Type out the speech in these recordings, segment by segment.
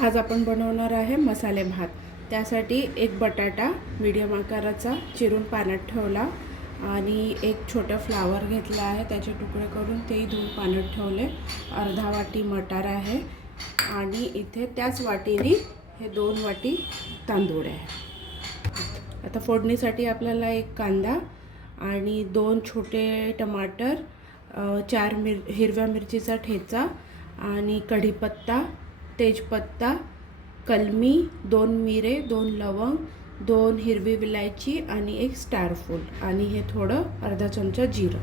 आज आपण बनवणार आहे मसाले भात। त्यासाठी एक बटाटा मीडियम आकाराचा चिरून पाण्यात ठेवला आणि एक छोटा फ्लावर घेतला आहे, त्याचे तुकडे करून तेही धुवून पाण्यात ठेवले। अर्धा वाटी मटार आहे आणि इथे त्याच वाटीने हे 2 वाटी तांदूळ आहे। आता फोडणीसाठी आपल्याला एक कांदा आणि 2 छोटे टमाटर, 4 हिरव्या मिरचीचा ठेचा आणि कढीपत्ता, तेजपत्ता, कलमी, 2 मिरे, 2 लवंग, 2 हिरवी विलायची आणि 1 स्टार फूल आणि हे थोडं अर्धा चमचा जिरं।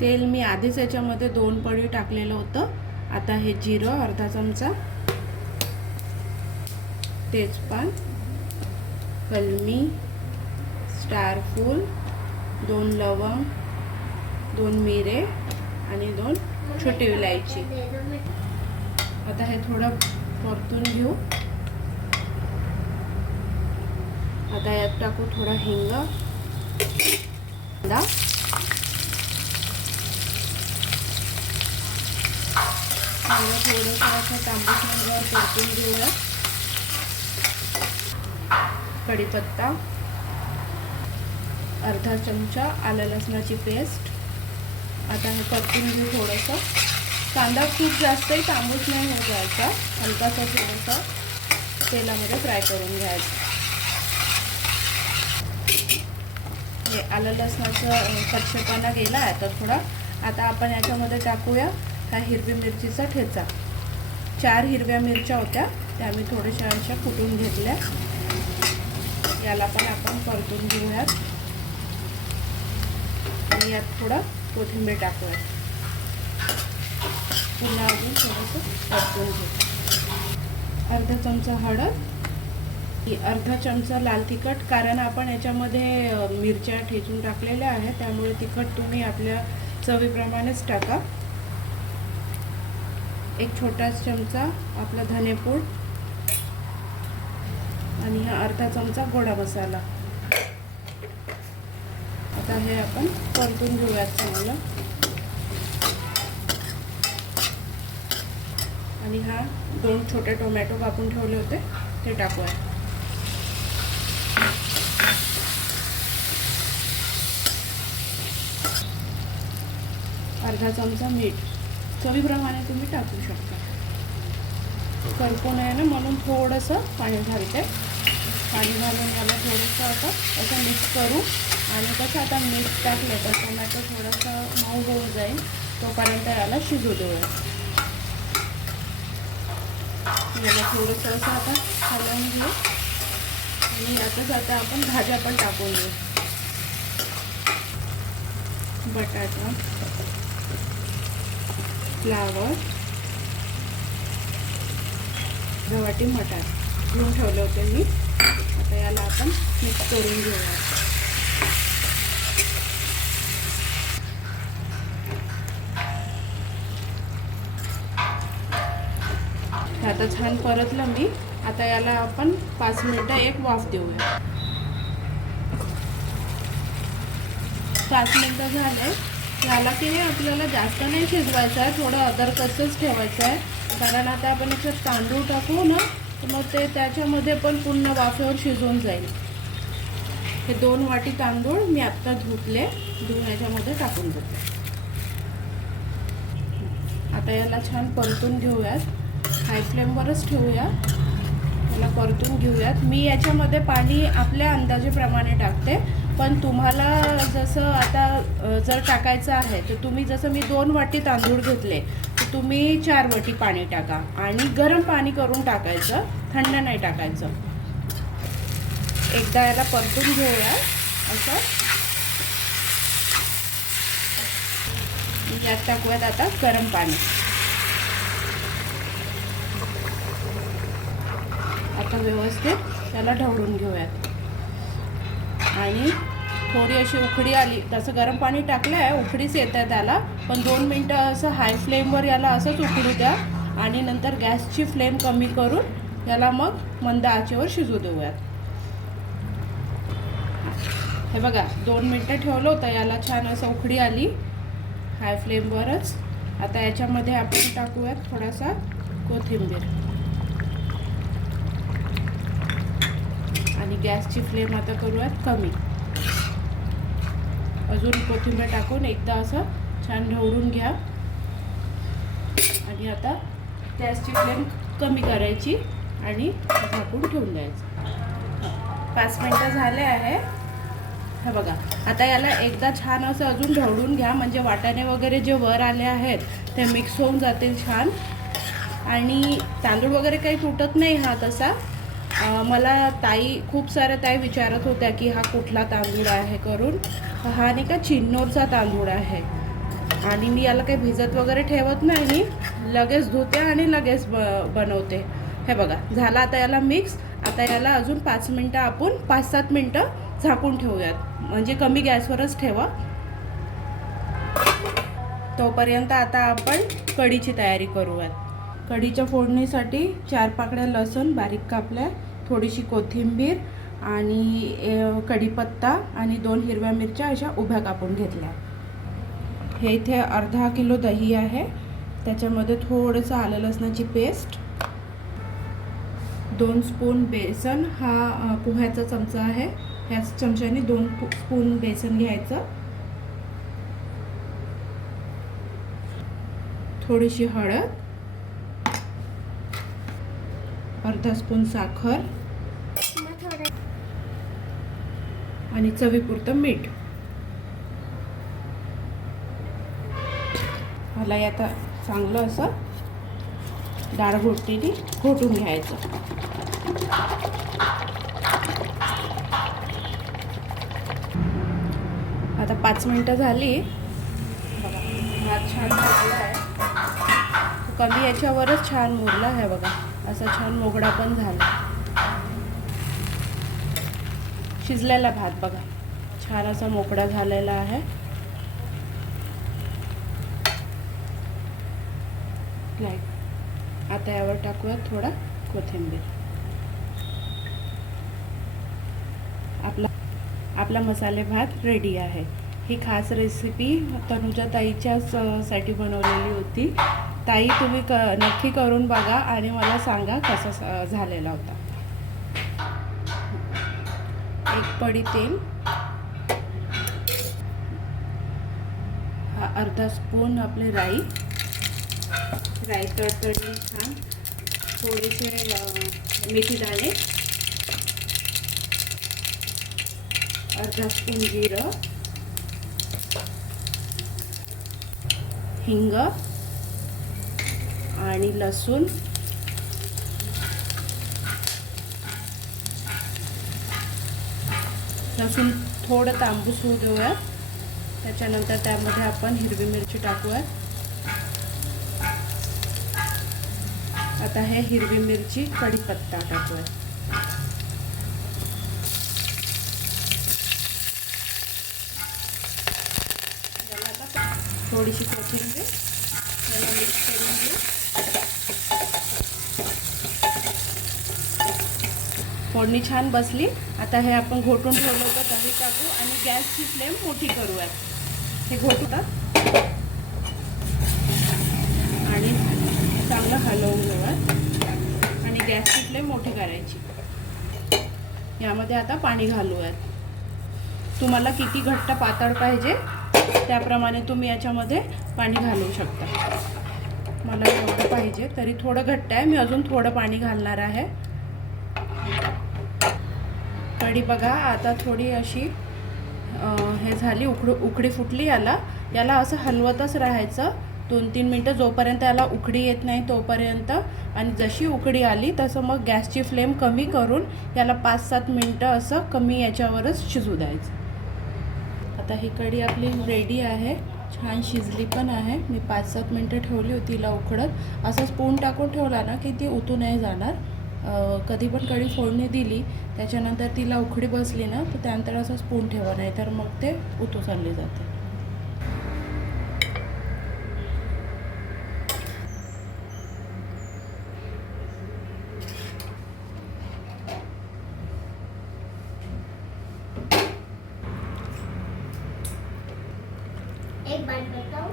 तेल मी आधीच याच्यामध्ये 2 पळी टाकलेलं होतं। आता हे जिरं अर्धा चमचा, तेजपान, कलमी, स्टार फूल, 2 लवंग, 2 मिरे आणि 2 छोटी विलायची। आता हे थोडं परतून घेऊ। आता यात टाकू थोडा हिंग, कांदा, थोडंसं असं तांबूस रंगावर परतून घेऊया। कढीपत्ता, अर्धा चमचा आलं लसणाची पेस्ट। आता हे परतून घेऊ थोडंसं। कांदा खूप जास्तही तांबूस नाही हो जायचा, हलकासा थोडासा तेलामध्ये फ्राय करून घ्यायचं। हे आलं लसणाचं कच्चेपणा गेला आहे आता थोडा। आता आपण याच्यामध्ये टाकूया हा हिरवी मिरचीचा ठेचा। 4 हिरव्या मिरच्या होत्या, त्या मी थोड्याशा अशा कुटून घेतल्या। याला पण आपण परतून घेऊयात आणि यात थोडं कोथिंबीर टाकूया। पुन्हा अजून थोडंसं परतून घेऊ। अर्धा चमचा हळद, अर्धा चमचा लाल तिखट, कारण आपण याच्यामध्ये मिरच्या ठेचून टाकलेल्या आहेत, त्यामुळे तिखट तुम्ही आपल्या चवीप्रमाणेच टाका। 1 छोटा चमचा आपला धनेपूड आणि हा अर्धा चमचा गोडा मसाला। आता हे आपण परतून घेऊयात चांगलं आणि हा 2 छोटे टोमॅटो कापून ठेवले होते ते टाकूया। अर्धा चमचा मीठ, चवीप्रमाणे तुम्ही टाकू शकता। करपू नये ना म्हणून थोडंसं पाणी घालते। पाणी घालून याला थोडंसं असं मिक्स करू आणि कसं आता मीठ टाकलं तर टोमॅटो थोडंसं मऊ होऊन जाईल, तोपर्यंत याला शिजू देऊया। याला थोडंसं असं आता हलवून घेऊ आणि यातच आता आपण भाज्या पण टाकून घेऊ। बटाटा, फ्लावर, गवाटी मटार घेऊन ठेवले होते मी। आता याला आपण मिक्स करून घेऊया। आता छान परतलं मी। आता याला आपण 5 मिनिटं एक वाफ देऊया। 5 मिनिटं झाले। याला की नाही आपल्याला जास्त नाही शिजवायचं आहे, थोडं अदरकचंच ठेवायचं आहे, कारण आता आपण याच्यात तांदूळ टाकू ना तर मग ते त्याच्यामध्ये पण पूर्ण वाफेवर शिजून जाईल। हे 2 वाटी तांदूळ मी आत्ता धुतले, धुवून याच्यामध्ये टाकून देते। आता याला छान परतून घेऊयात। हाय फ्लेमवरच ठेवूया, याला परतून घेऊयात। मी याच्यामध्ये पाणी आपल्या अंदाजेप्रमाणे टाकते, पण तुम्हाला जसं आता जर टाकायचं आहे तर तुम्ही जसं मी 2 वाटी तांदूळ घेतले तर तुम्ही 4 वाटी पाणी टाका आणि गरम पाणी करून टाकायचं, थंड नाही टाकायचं। एकदा याला परतून घेऊया असं। यात टाकूयात आता गरम पाणी। आता व्यवस्थित याला ढवळून घेऊयात आणि थोडी अशी उकळी आली, तसं गरम पाणी टाकलं आहे, उकळीच येत आहे त्याला, पण 2 मिनटं असं हाय फ्लेमवर याला असंच उकळू द्या आणि नंतर गॅसची फ्लेम कमी करून याला मग मंद आचेवर शिजू देऊयात। हे बघा 2 मिनटं ठेवलं होतं, याला छान असं उकळी आली हाय फ्लेमवरच। आता याच्यामध्ये आपण टाकूयात थोडासा कोथिंबीर। गॅसची फ्लेम आता करूयात कमी. अजून कोथिंबीर टाकून एकदा असं छान ढवळून घ्या आणि आता गॅसची फ्लेम कमी करायची आणि झाकून ठेवून द्यायचं. 5 मिनटं झाले आहे. हे बघा, आता याला एकदा छान असं अजून ढवळून घ्या, म्हणजे वाटाणे वगैरे जे वर आले आहेत ते मिक्स होऊन जातील छान. आणि तांदूळ वगैरे काही तुटत नाही हा तसा. मला खूप साऱ्या ताई विचारत होत्या की हा कुठला तांदूळ आहे करून. हा नाही का चिन्नोरचा तांदूळ आहे आणि मी याला काही भिजत वगैरे ठेवत नाही, लगेच धुते आणि लगेच बनवते. हे बघा झाला आता याला मिक्स. आता याला अजून 5 मिनटं आपण 5-7 मिनटं झाकून ठेवूयात, म्हणजे कमी गॅसवरच ठेवा. तोपर्यंत आता आपण कढीची तयारी करूयात. कढीच्या फोडणीसाठी 4 पाकळ्या लसूण बारीक कापल्या, थोडीशी कोथिंबीर आणि कढीपत्ता आणि 2 हिरव्या मिरच्या अशा उभ्या कापून घेतल्या. हे इथे अर्धा किलो दही आहे, त्याच्यामध्ये थोडंसं आलं लसणाची पेस्ट, 2 स्पून बेसन, हा पोह्याचा चमचा आहे, ह्याच चमच्याने 2 स्पून बेसन घ्यायचं, थोडीशी हळद, अर्धा स्पून साखर आणि चवीपुरतं मीठ. मला आता चांगलं असं डाळ घोटणीने घोटून घ्यायचं. आता 5 मिनटं झाली. बघा भात छान भाजला आहे, कमी याच्यावरच छान मुरला आहे. बघा असा छान मोगडा पण झाला. शिजलेला भात बघा छान असा मोकळा झालेला आहे. आता यावर टाकूया थोडा कोथिंबीर. आपला मसाले भात रेडी आहे. ही खास रेसिपी तनुजा ताईच्याच साठी बनवलेली होती. ताई तुम्ही नक्की करून बघा आणि मला सांगा कसा झालेला होता. 1 पडी तेल, हा अर्धा स्पून आपले राई तडतडली छान, थोडेसे मेथी दाणे, अर्धा स्पून जिरं, हिंग आणि लसूण, थोडं तांबूस होऊ देऊयात. त्याच्यानंतर त्यामध्ये आपण हिरवी मिरची टाकूयात. आता हे हिरवी मिरची, कढीपत्ता टाकूयात. थोडीशी कोथिंबीर याला मिक्स करून घेऊ. फोडणी छान बसली. आता हे आपण घोटून ठेवलं होतं दही टाकू आणि गॅसची फ्लेम मोठी करूयात. हे घोटतात आणि चांगलं हलवून घेऊयात आणि गॅसची फ्लेम मोठी करायची. यामध्ये आता पाणी घालूयात. तुम्हाला किती घट्ट पातळ पाहिजे त्याप्रमाणे तुम्ही याच्यामध्ये पाणी घालू शकता. मला एवढं पाहिजे तरी थोडं घट्ट आहे, मी अजून थोडं पाणी घालणार आहे. कढी बघा आता थोडी अशी हे झाली, उकडी फुटली. याला असं हलवतच राहायचं 2-3 मिनटं, जोपर्यंत याला उकडी येत नाही तोपर्यंत. आणि जशी उकडी आली तसं मग गॅसची फ्लेम कमी करून याला 5-7 मिनटं असं कमी याच्यावरच शिजू द्यायचं. आता ही कढी आपली रेडी आहे, छान शिजली पण आहे. मी 5-7 मिनटं ठेवली होती तिला उकडत. असं स्पून टाकून ठेवला ना की ती उतू नाही जाणार. कधी पण कढी फोडणी दिली त्याच्यानंतर तिला उकडी बसली ना तर त्यानंतर असं स्पून ठेवा, नाही तर मग ते उतू चालली जाते. एक बात बताओ,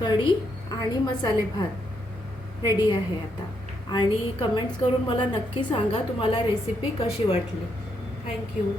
कढी आणि मसाले भात रेडी आहे. आता आणि कमेंट्स करून मला नक्की सांगा तुम्हाला रेसिपी कशी वाटली. थँक्यू.